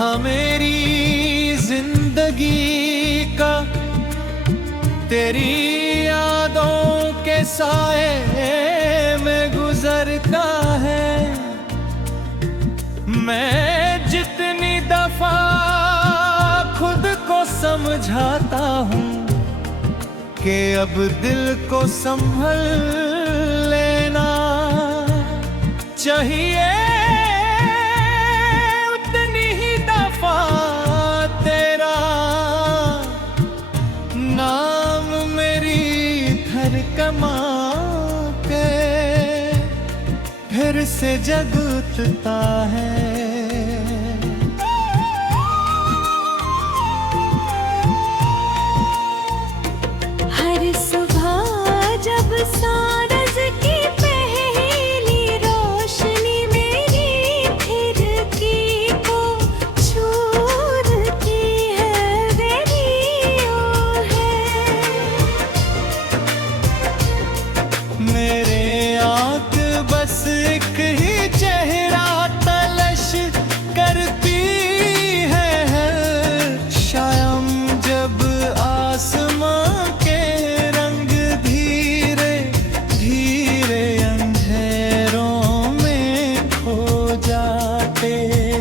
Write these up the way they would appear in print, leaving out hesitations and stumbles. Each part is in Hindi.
लम्हा मेरी जिंदगी का तेरी यादों के साए में गुजरता है। मैं जितनी दफा खुद को समझाता हूँ कि अब दिल को संभल लेना चाहिए, उतनी ही दफा तेरा नाम मेरी धड़कमा के फिर से जगता है। हर सुबह जब सूरज की पहली रोशनी मेरी खिड़की को छूती है, मेरी ओर है। मेरे आँख बस एक ही चेहरा तलाश करती है। शायद जब आसमां के रंग धीरे धीरे अंधेरों में खो जाते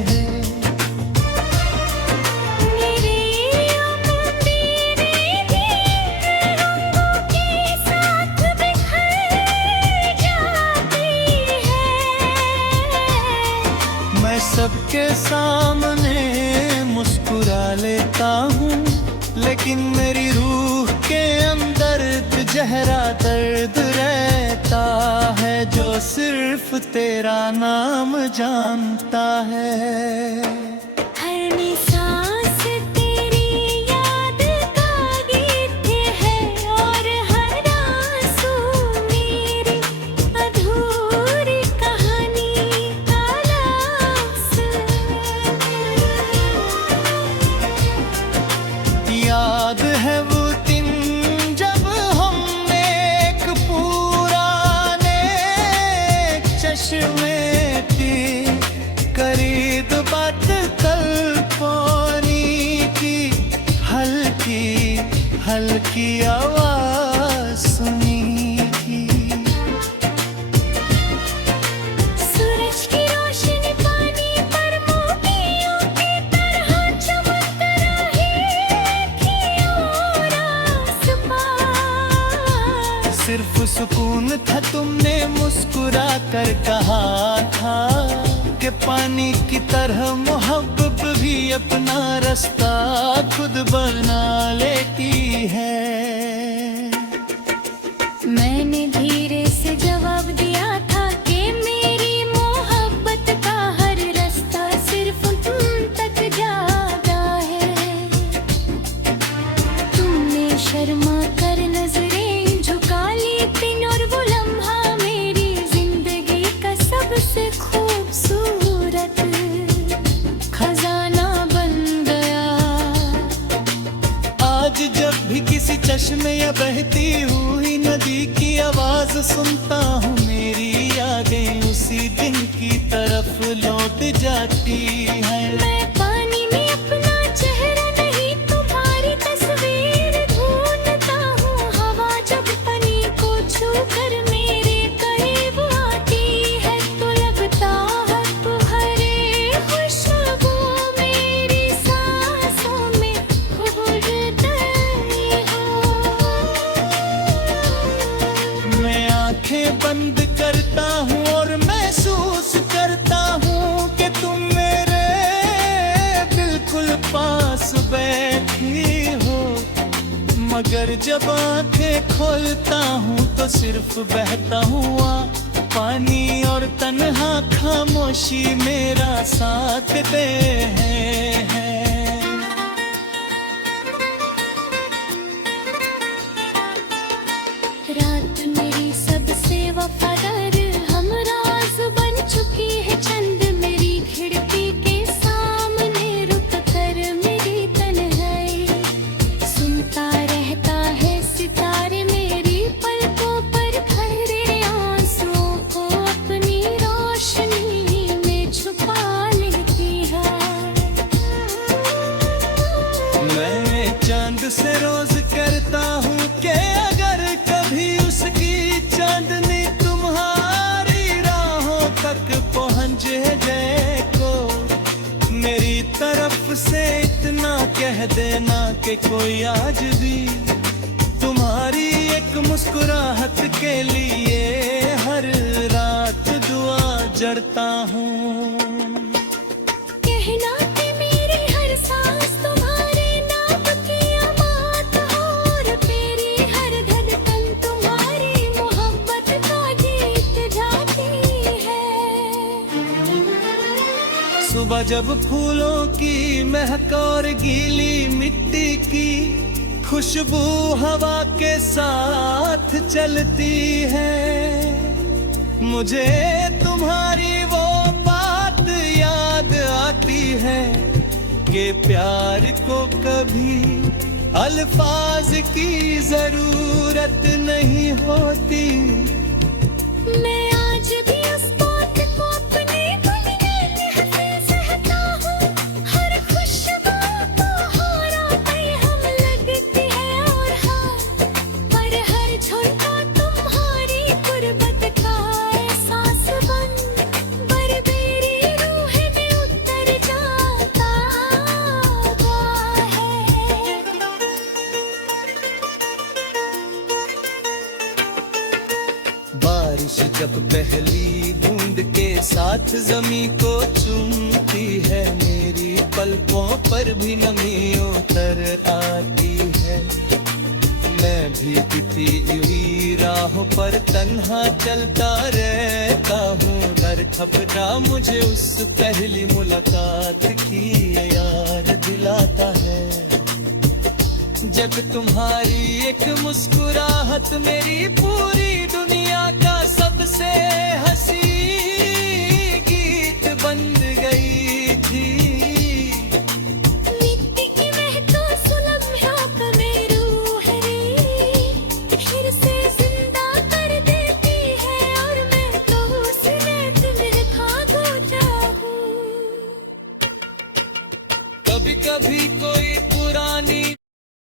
हैं। मेरी उम्मीदें धीरे रंगों के साथ बिखर जाती है। मैं सबके सामने मुस्कुरा लेता हूँ, लेकिन मेरी रूह के अंदर गहरा दर्द रहता है जो सिर्फ तेरा नाम जानता है। हर सांस तेरी याद का गीत है और हर आंसू मेरी अधूरी कहानी का लफ्ज़। याद है वो दिन जब हमने एक पुराने चश्मे की करीब बात कल पानी की हल्की हल्की आवाज सुनी थी। सूरज की रोशनी पानी पर मोतियों की तरह चमक रही थी और आसपास। सिर्फ सुकून था, तुमने मुस्कुरा कर कहा था कि पानी की तरह मोहब्बत भी अपना रास्ता खुद बना लेती है। मैंने धीरे से जवाब दिया था कि मेरी मोहब्बत का हर रास्ता सिर्फ तुम तक जाता है। तुमने शर्मा कर नजरें झुका ली थी और वो लम्हा मेरी जिंदगी का सबसे खूबसूरत खजाना बन गया। आज जब भी किसी चश्मे या बहती हुई नदी की आवाज सुनता हूँ, मेरी यादें उसी दिन की तरफ लौट जाती हैं। मैं पानी में अपना चेहरा नहीं तुम्हारी तस्वीर ढूंढता हूँ। हवा जब पानी को छू कर मेरे करीब आती है तो लगता है तुम्हारी खुशबू मेरी सांसों में घुल गई हो। मैं आंखें बंद करता हूँ और महसूस करता हूँ कि तुम मेरे बिल्कुल पास बैठी हो। मगर जब आंखें खोलता हूँ तो सिर्फ बहता हुआ पानी और तन्हा खामोशी मेरा साथ दे हैं। रात मेरी सबसे वफादार हमराज बन चुकी है। चंद मेरी खिड़की के सामने रुक कर मेरी तन्हाई सुनता रहता है। सितारे मेरी पलकों पर भरे आंसुओं को अपनी रोशनी में छुपा लेती है। से रोज करता हूँ कि अगर कभी उसकी चांदनी तुम्हारी राहों तक पहुँच जाए को मेरी तरफ से इतना कह देना कि कोई आज भी तुम्हारी एक मुस्कुराहट के लिए हर रात दुआ जरता हूँ। कहना कि मेरी हर सांस तुम्हारे नाम की अमात और मेरी हर धड़कन तुम्हारी मोहब्बत का गीत गाती है। सुबह जब फूलों की महक और गीली मिट्टी की खुशबू हवा के साथ चलती है मुझे तुम्हारी वो बात याद आती है कि प्यार को कभी अल्फाज की जरूरत नहीं होती। मैं आज भी उस बात को अपने गुनगुनाते हुए सहता हूँ। हर खुशबू को हौरों पे हम लगती है और हाँ, पर हर झोंका तुम्हारी गुर्बत का एहसास बन बरबेरी रूह में उतर जाता है। बारिश जब पहली बूंद के साथ जमी को चूमती है मेरी पलकों पर भी नमी उतर आती है। मैं भी बीती हुई राहों पर तन्हा चलता रहता हूँ डर खपरा मुझे उस पहली मुलाकात की याद दिलाता है जब तुम्हारी एक मुस्कुराहट मेरी पूरी दुनिया का सबसे हंसी